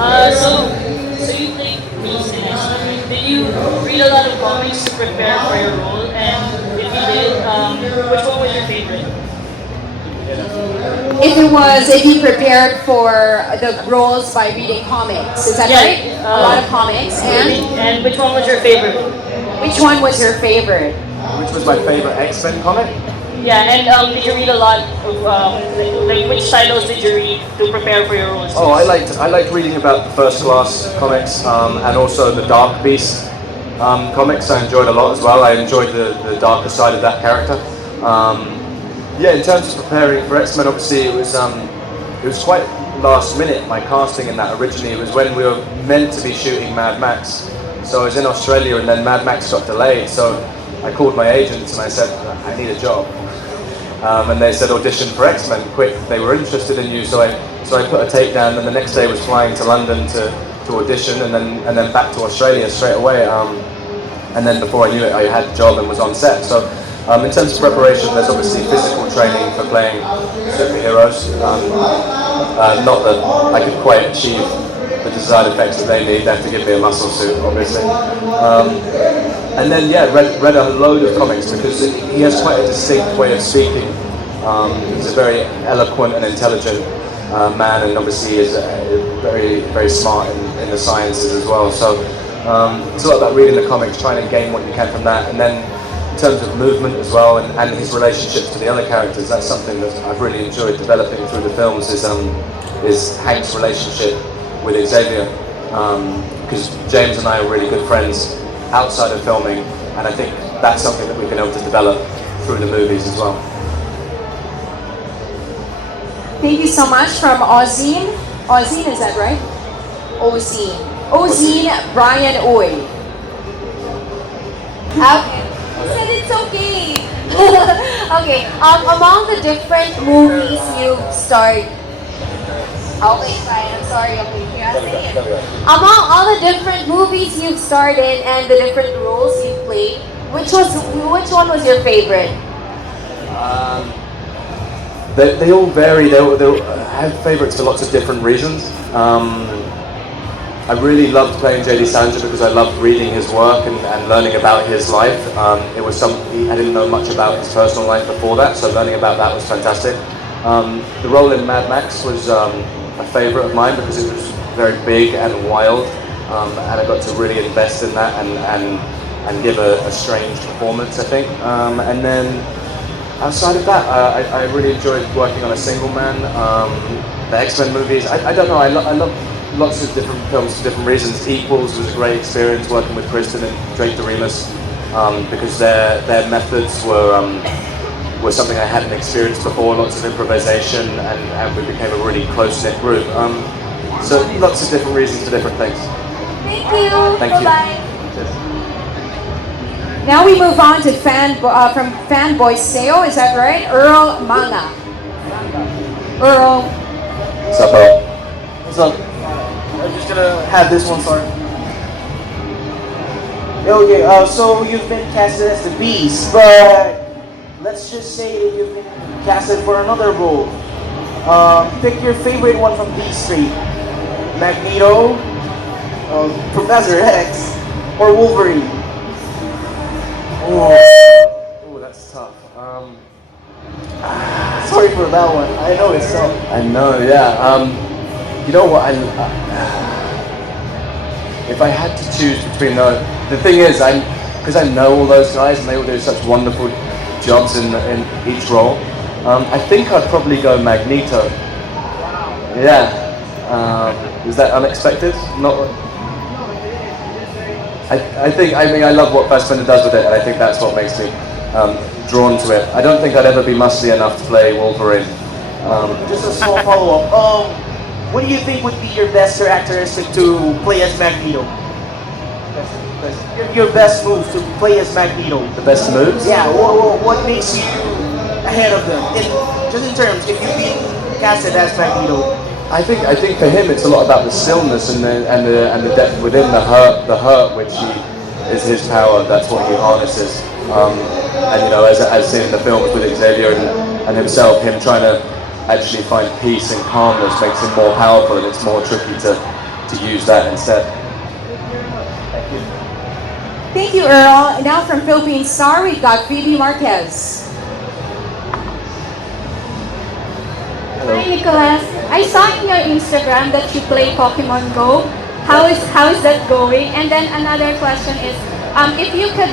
So you played Beast in X-Men. Did you read a lot of comics to prepare for your role? And if you did, which one was your favorite? If you prepared for the roles by reading comics, is that right? A lot of comics, And which one was your favorite? which one was your favorite? Which was my favorite X-Men comic? Yeah, and did you read a lot of like which titles did you read to prepare for your roles? Oh, I liked reading about the First Class comics and also the Dark Beast comics. I enjoyed a lot as well. I enjoyed the darker side of that character. Yeah, in terms of preparing for X-Men, obviously it was quite last minute. My casting in that originally was when we were meant to be shooting Mad Max. So I was in Australia and then Mad Max got delayed. So I called my agents and I said, I need a job. And they said audition for X-Men quick. They were interested in you, so I put a tape down, and the next day was flying to London to audition, and then back to Australia straight away. And then before I knew it, I had a job and was on set. So in terms of preparation, there's obviously physical training for playing superheroes. Not that I could quite achieve the desired effects that they need. They have to give me a muscle suit, obviously. And then, yeah, read a load of comics because he has quite a distinct way of speaking. He's a very eloquent and intelligent man, and obviously is very, very smart in the sciences as well. So it's a lot about reading the comics, trying to gain what you can from that. And then in terms of movement as well, and his relationships to the other characters, that's something that I've really enjoyed developing through the films, is Hank's relationship with Xavier. Because James and I are really good friends outside of filming, and I think that's something that we've been able to develop through the movies as well. Thank you so much from Ozine. Ozine, is that right? Ozine. Ozine Brian Oy. Okay. He said it's okay. Okay. Among the different movies you've starred. Okay, fine. I'm sorry. Okay, here I'll say it. Among all the different movies you've starred in and the different roles you've played, which one was your favorite? They all vary. I have favourites for lots of different reasons. I really loved playing J.D. Salinger because I loved reading his work and learning about his life. It was something I didn't know much about his personal life before that, so learning about that was fantastic. The role in Mad Max was a favourite of mine because it was very big and wild, and I got to really invest in that and give a strange performance, I think. And then outside of that, I really enjoyed working on A Single Man, the X-Men movies. I don't know, I love lots of different films for different reasons. Equals was a great experience working with Kristen and Drake DeRemus because their methods were something I hadn't experienced before, lots of improvisation, and we became a really close-knit group. So lots of different reasons for different things. Thank you. Thank you. Bye-bye. Cheers. Now we move on to from Fanboy Seo, is that right? Earl Manga. Earl. What's up, Earl? What's up? I'm just gonna have this one start. Okay, so you've been casted as the Beast, but let's just say that you've been casted for another role. Pick your favorite one from these three. Magneto, Professor X, or Wolverine. Oh, that's tough. Sorry for that one. I know it's tough. I know, yeah. You know what? If I had to choose between those, the thing is, because I know all those guys and they all do such wonderful jobs in each role. I think I'd probably go Magneto. Yeah. Is that unexpected? Not. I love what Fassbender does with it, and I think that's what makes me drawn to it. I don't think I'd ever be muscly enough to play Wolverine. Just a small follow-up. What do you think would be your best characteristic to play as Magneto? Your best move to play as Magneto. The best moves? Yeah. What makes you ahead of them? Just in terms, if you've been casted as Magneto. I think for him it's a lot about the stillness and the depth within the hurt which is his power. That's what he harnesses. And you know, as seen in the films with Xavier and himself, him trying to actually find peace and calmness makes him more powerful, and it's more tricky to to use that instead. Thank you, Earl. Now from Philippine Star, we've got Phoebe Marquez. Hi Nicholas, I saw in your Instagram that you play Pokemon Go. How is that going? And then another question is, if you could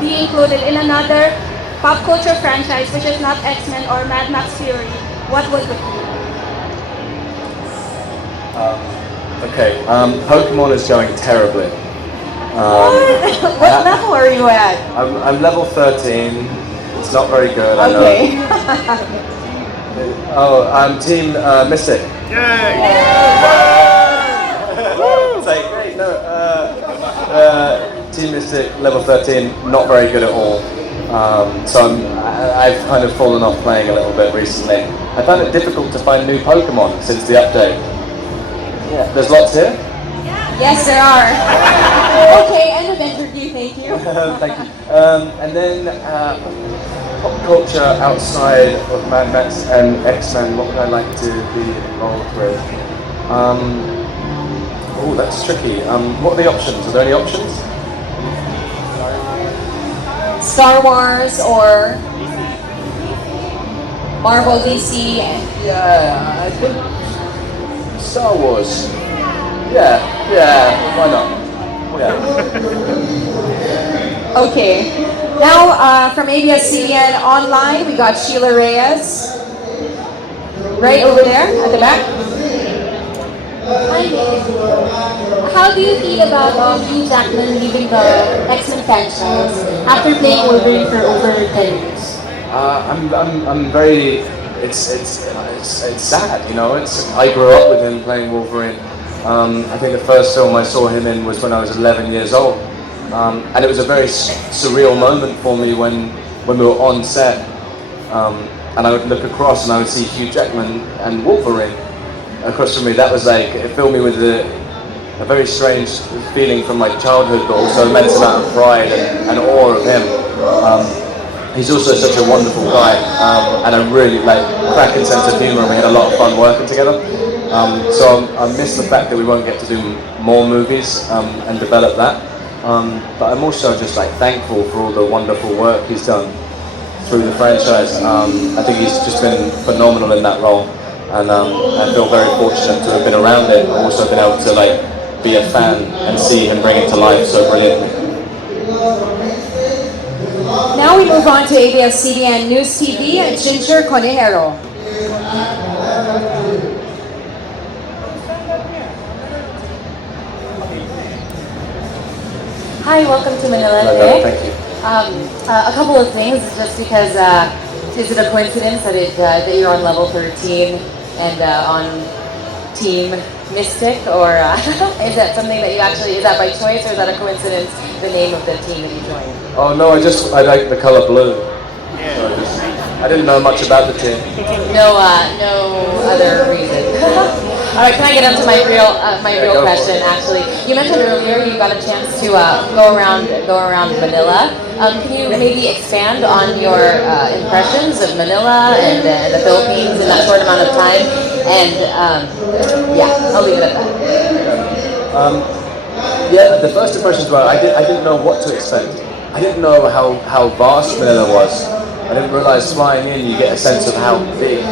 be included in another pop culture franchise which is not X-Men or Mad Max Fury, what would it be? Okay, Pokemon is going terribly. What level are you at? I'm level 13. It's not very good. I know. Okay. Oh, I'm Team Mystic. It's like, great, no. Team Mystic, level 13, not very good at all. So I've kind of fallen off playing a little bit recently. I found it difficult to find new Pokemon since the update. Yeah, there's lots here. Yes, there are. Okay, end of interview, thank you. Thank you. And then pop culture outside of Mad Max and X-Men, what would I like to be involved with? Oh, that's tricky. What are the options? Are there any options? Star Wars or Marvel, DC. Yeah, I think Star Wars. Yeah, why not? Yeah. Okay. Now from ABS-CBN Online, we got Sheila Reyes. Right over there at the back. Hi Nick. How do you feel about Hugh Jackman leaving the X-Men franchise after playing Wolverine for over 10 years? I'm very. It's sad, you know. I grew up with him playing Wolverine. I think the first film I saw him in was when I was 11 years old, and it was a very surreal moment for me when we were on set, and I would look across and I would see Hugh Jackman and Wolverine across from me. That was like, it filled me with a very strange feeling from my childhood, but also immense amount of pride and awe of him. He's also such a wonderful guy, and a really cracking sense of humour, and we had a lot of fun working together. So I miss the fact that we won't get to do more movies and develop that. But I'm also just thankful for all the wonderful work he's done through the franchise. I think he's just been phenomenal in that role, and I feel very fortunate to have been around it, but also been able to be a fan and see him bring it to life so brilliantly. Now we move on to ABS-CBN News TV and Ginger Conejero. Hi, welcome to Manila No, today. thank you. A couple of things, just because is it a coincidence that you're on level 13 and on Team Mystic, or is that something that is that by choice, or is that a coincidence, the name of the team that you joined? Oh no, I like the colour blue. So I didn't know much about the team. No other reason. All right, can I get into my real question? Actually, you mentioned earlier you got a chance to go around Manila. Can you maybe expand on your impressions of Manila and the Philippines in that short amount of time? And yeah, I'll leave it at that. Yeah, the first impressions were I didn't know what to expect. I didn't know how vast Manila was. I didn't realise flying in you get a sense of how big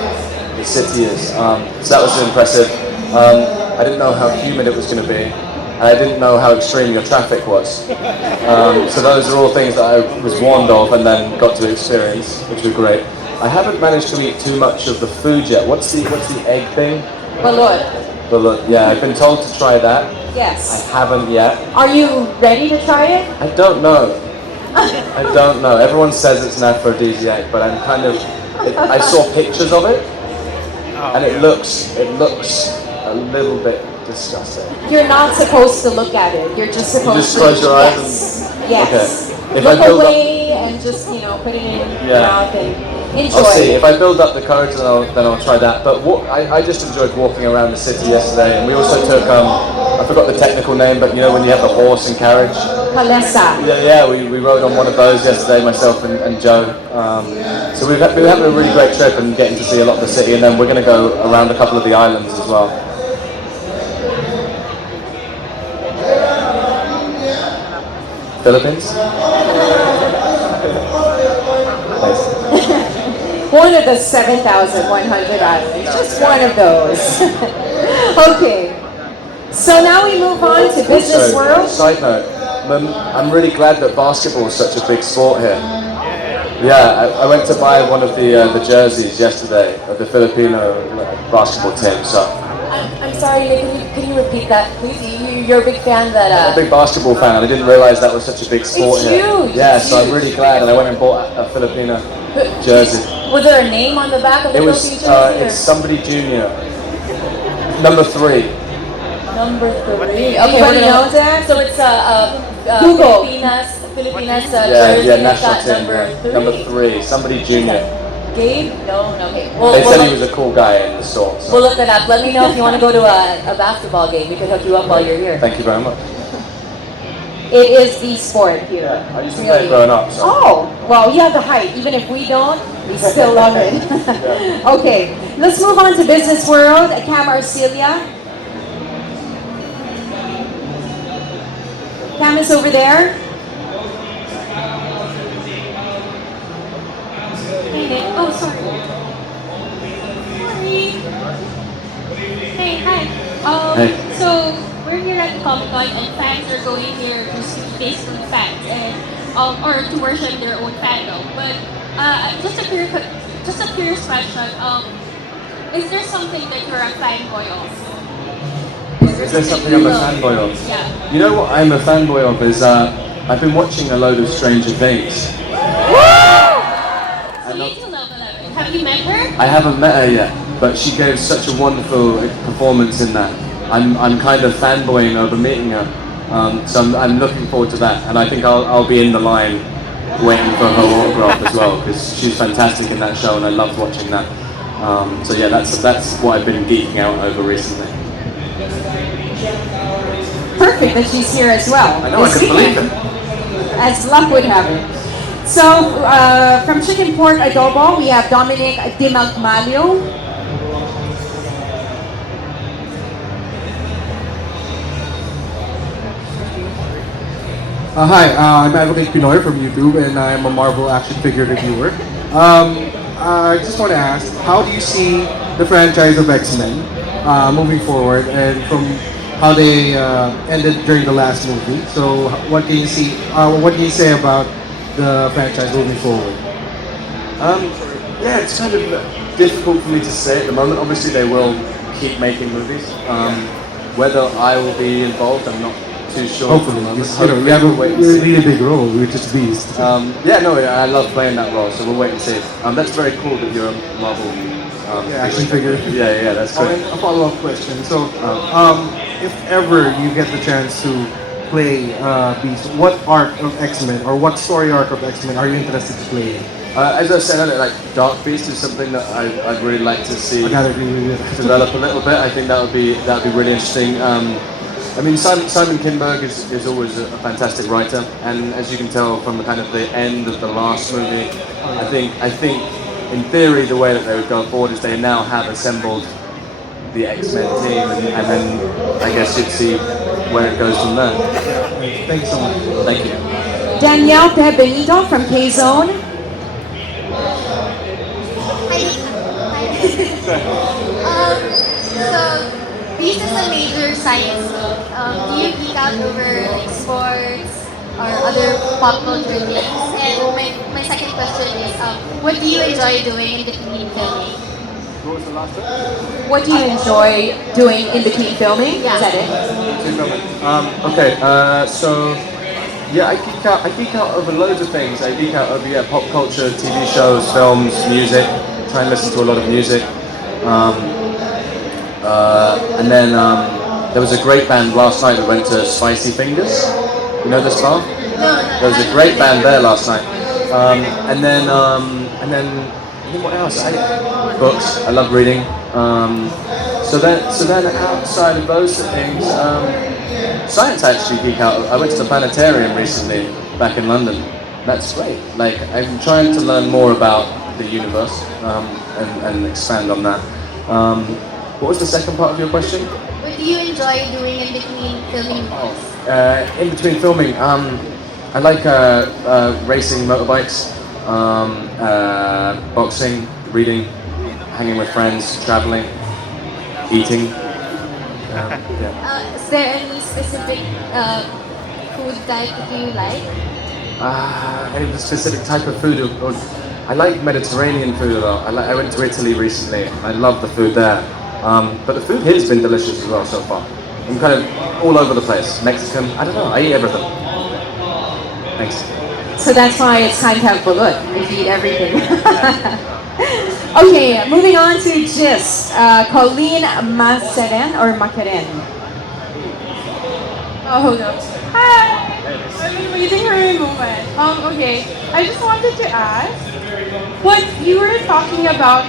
the city is. So that was impressive. I didn't know how humid it was going to be, and I didn't know how extreme your traffic was. So those are all things that I was warned of and then got to experience, which were great. I haven't managed to eat too much of the food yet. What's the egg thing? Balot. Balot. Yeah, I've been told to try that. Yes. I haven't yet. Are you ready to try it? I don't know. I don't know. Everyone says it's an aphrodisiac, but I'm kind of. I saw pictures of it, and it looks a little bit disgusting. You're not supposed to look at it. You're just supposed just close your eyes Yes. Okay. If Look I build away and just put it in your mouth and enjoy. I'll see. If I build up the courage, then I'll try that. But I just enjoyed walking around the city yesterday, and we also took I forgot the technical name, but when you have the horse and carriage. Kalesa. Yeah, we rode on one of those yesterday, myself and Joe. So we've had a really great trip and getting to see a lot of the city, and then we're going to go around a couple of the islands as well. Philippines. Thanks. One of the 7,100 islands. Just one of those. Okay. So now we move on to business Also, world. side note, I'm really glad that basketball is such a big sport here. Yeah, I went to buy one of the jerseys yesterday of the Filipino basketball team. So I'm sorry, Nick, can you repeat that, please? You're a big fan that... I'm a big basketball fan, and I didn't realize that was such a big sport It's here. huge, Yeah, it's so I'm huge. really glad, and I went and bought a Filipino jersey. Was there a name on the back of the It was Philippine jersey? it's somebody junior, number 3. Number 3. Okay, Anybody know that? So it's Google. Filipinas Yeah, jersey. yeah, It's national got team. number 3. Number 3, somebody junior. Gabe? No, okay. They said he was a cool guy in the store. So. We'll look it up. Let me know if you want to go to a basketball game. We can hook you up while you're here. Thank you very much. It is the sport here. I used to play it growing up. So. Oh, well, you have the height. Even if we don't, we still love it. Okay, let's move on to business world. Cam Arcelia. Cam is over there. Hey, Nick. Oh, sorry. Sorry. Hey, hi. Hey. So we're here at Comicon, and fans are going here to see basically fans and or to worship their own fandom. But just a curious question. Is there something that you're a fanboy of? Is there something I'm a fanboy of? Yeah. You know what I'm a fanboy of is I've been watching a load of Stranger Things. So you do love 11. Have you met her? I haven't met her yet, but she gave such a wonderful performance in that. I'm kind of fanboying over meeting her, so I'm looking forward to that, and I think I'll be in the line waiting for her autograph as well, because she's fantastic in that show, and I loved watching that. So yeah, that's what I've been geeking out over recently. Perfect that she's here as well. I know, I couldn't believe it. As luck would have it. So, from Chicken Pork Adobo, we have Dominic Dimagmalio. Hi, I'm Advocate Pinoy from YouTube, and I'm a Marvel action figure reviewer. I just want to ask, how do you see the franchise of X-Men moving forward, and from how they ended during the last movie? So, what can you see? What can you say about the franchise moving forward? Yeah, it's kind of difficult for me to say at the moment. Obviously, they will keep making movies. Whether I will be involved, I'm not too sure. Hopefully, you have a really big role, which is Beast. Yeah, no, I love playing that role, so we'll wait and see. That's very cool that you're a Marvel Action figure. Yeah, that's Oh, good. and a follow-up question. So, if ever you get the chance to play Beast, what arc of X-Men or what story arc of X-Men are you interested to play? As I said earlier, like Dark Beast is something that I'd really like to see I gotta agree with you. develop a little bit. I think that would be really interesting. I mean, Simon Kinberg is always a fantastic writer, and as you can tell from the kind of the end of the last movie, I think in theory the way that they would go forward is they now have assembled the X-Men team, and then I guess you'd see where it goes from there. Thank you so much. Thank you. Danielle Benito from K-Zone. So, Beast is a major science geek. Do you geek out over like sports or other pop culture things? And my second question is, what do you enjoy doing in between filming? What was the last one? What do you enjoy doing in between filming? Yeah. Is that it? Okay, so yeah, I geek out over loads of things. I geek out over pop culture, TV shows, films, music. Try and listen to a lot of music. And then there was a great band last night that went to Spicy Fingers. You know this bar? No. There was a great band there last night. And then what else? Books. I love reading. So then outside of those things, science I actually geek out. I went to the planetarium recently back in London. That's great. Like I'm trying to learn more about the universe and expand on that. What was the second part of your question? What do you enjoy doing in between filming? In between filming, I like racing motorbikes, boxing, reading, hanging with friends, traveling, eating. Is there any specific food type that you like? Any specific type of food? Or I like Mediterranean food a lot. I went to Italy recently. I love the food there. But the food here has been delicious as well so far. I'm kind of all over the place. Mexican, I don't know, I eat everything. Thanks. So that's why it's time to have balut. If you eat everything. Okay, moving on to Gis. Colleen Maceren or Maceren? Oh, hold up. Hi! I've been waiting for a moment. Okay. I just wanted to ask, what you were talking about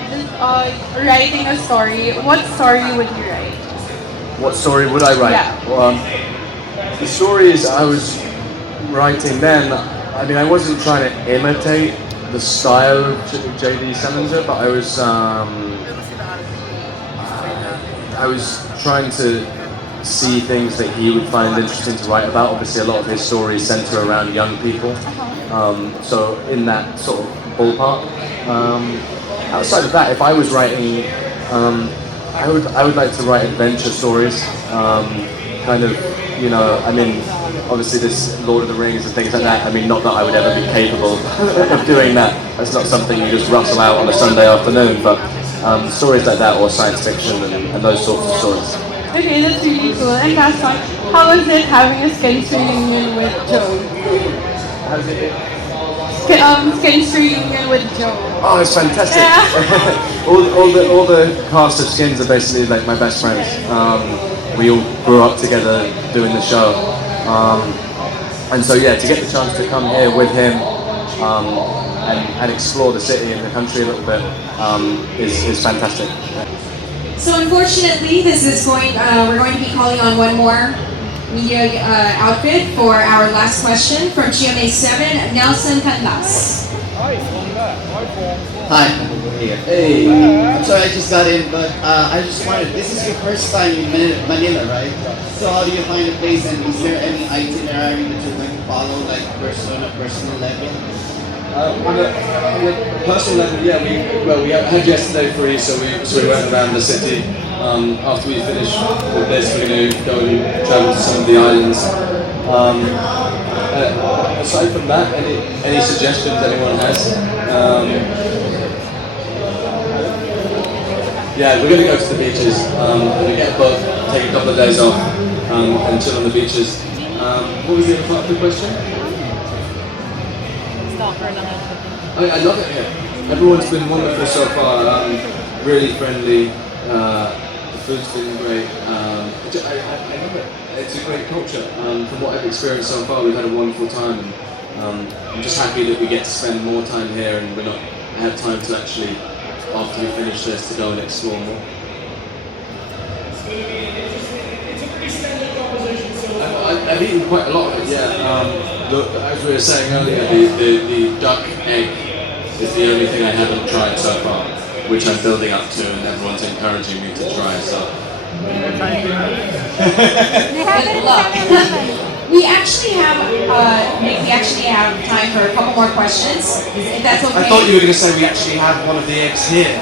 writing a story. What story would you write? What story would I write? Yeah. Well, the stories I was writing then, I mean, I wasn't trying to imitate the style of J.D. Salinger, but I was trying to see things that he would find interesting to write about. Obviously, a lot of his stories center around young people, so in that sort of ballpark. Outside of that, if I was writing, I would like to write adventure stories, kind of, you know, I mean, obviously this Lord of the Rings and things like that, I mean, not that I would ever be capable of doing that. That's not something you just rustle out on a Sunday afternoon, but stories like that, or science fiction and those sorts of stories. Okay, that's really cool. And last one, how was it having a sketch reunion with Joe? How did it? Sketch reunion with Joe. Oh, it's fantastic. Yeah. all the cast of Skins are basically like my best friends. We all grew up together doing the show. And so yeah, to get the chance to come here with him and explore the city and the country a little bit is fantastic. So unfortunately, this is we're going to be calling on one more media outfit for our last question from GMA7, Nelson Canlas. Hi, hey. I'm sorry I just got in, but I just wanted, this is your first time in Manila, right? So how do you find the place, and is there any itinerary that you're going to follow, like personal level? On a personal level, yeah, we had yesterday free, so we went around the city. After we finish with this, we're going to go and travel to some of the islands. Aside from that, any suggestions anyone has? Yeah, we're going to go to the beaches. We're going to get a boat, take a couple of days off, and chill on the beaches. What was the other part of the question? I love it here. Everyone's been wonderful so far. Really friendly. The food's been great. I love it. It's a great culture. From what I've experienced so far, we've had a wonderful time, and I'm just happy that we get to spend more time here, and we're not have time to actually, after we finish this, to go and explore more. I've eaten quite a lot of it, yeah. As we were saying earlier, the duck egg is the only thing I haven't tried so far, which I'm building up to, and everyone's encouraging me to try, so. Good luck. We actually have time for a couple more questions, if that's okay. I thought you were going to say we actually have one of the eggs here.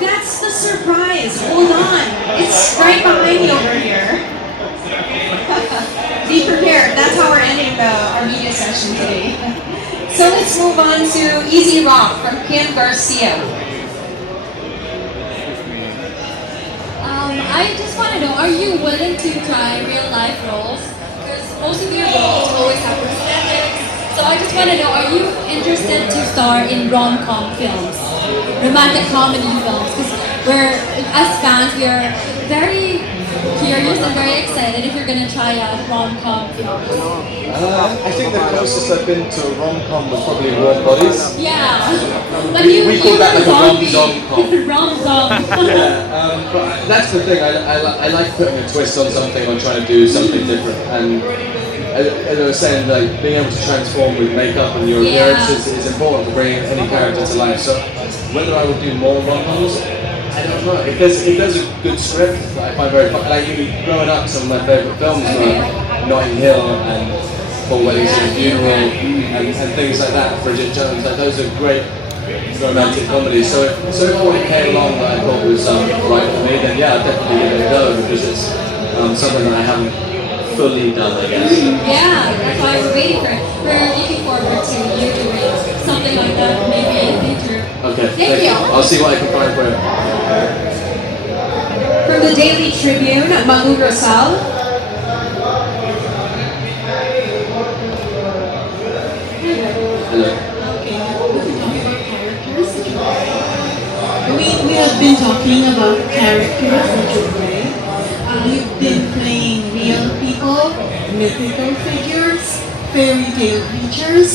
That's the surprise. Hold on. It's right behind me over here. Be prepared. That's how we're ending our media session today. So let's move on to Easy Rock from Kim Garcia. I just want to know, are you willing to try real life roles? Because most of your roles always have prosthetics. So I just want to know, are you interested to star in rom-com films? Romantic comedy films? Because as fans, we are very curious and very excited if you're going to try out rom-com films. I think the closest I've been to a rom-com was probably Warm Bodies. Yeah. But We call that like a rom-com. Rom-com. Yeah, but that's the thing, I like putting a twist on something or trying to do something different. And as I was saying, like being able to transform with makeup and your appearance is important to bring any character to life. So whether I will do more rom-coms, I don't know. If there's a good script that I find very fun, like even growing up, some of my favourite films were Notting Hill and Four Weddings and a Funeral, and things like that. Bridget Jones, like those are great romantic comedies. So if one came along that I thought was right for me, then yeah, I'd definitely give it a go because it's something that I haven't fully done, I guess. Yeah, that's why we're waiting for it. We're looking forward to you doing something like that maybe in the future. Okay, Thank you. I'll see what I can find for you. From the Daily Tribune, Malu Rosal. Hello. Okay, we have been talking about characters that you play. You've been playing real people, mythical figures, fairy tale creatures,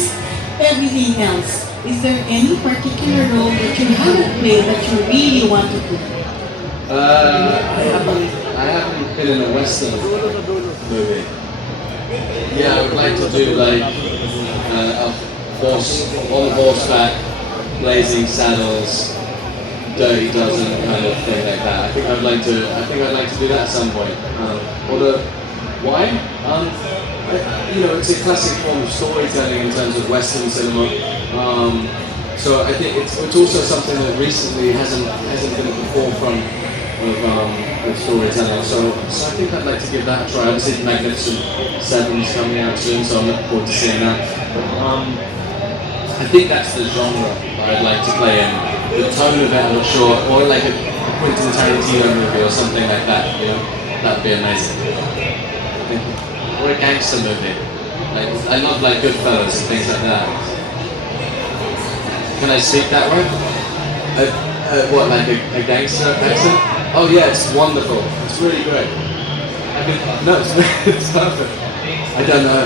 everything else. Is there any particular role that you haven't played that you really want to play? I haven't been in a Western movie. Yeah, I would like to do like a horse, on horseback, blazing saddles, dirty dozen kind of thing like that. I think I'd like to do that at some point. Why? It's a classic form of storytelling in terms of Western cinema. So I think it's also something that recently hasn't been at the forefront of storytelling. So I think I'd like to give that a try. Obviously, Magnificent Seven's coming out soon, so I'm looking forward to seeing that. I think that's the genre that I'd like to play in. The tone of it, I'm not sure, or like a Quentin Tarantino movie or something like that. You know, that'd be amazing. Or a gangster movie. Like I love like Goodfellas and things like that. Can I speak that way? What, like a gangster accent? Oh yeah, it's wonderful. It's really great. No, it's perfect. I don't know.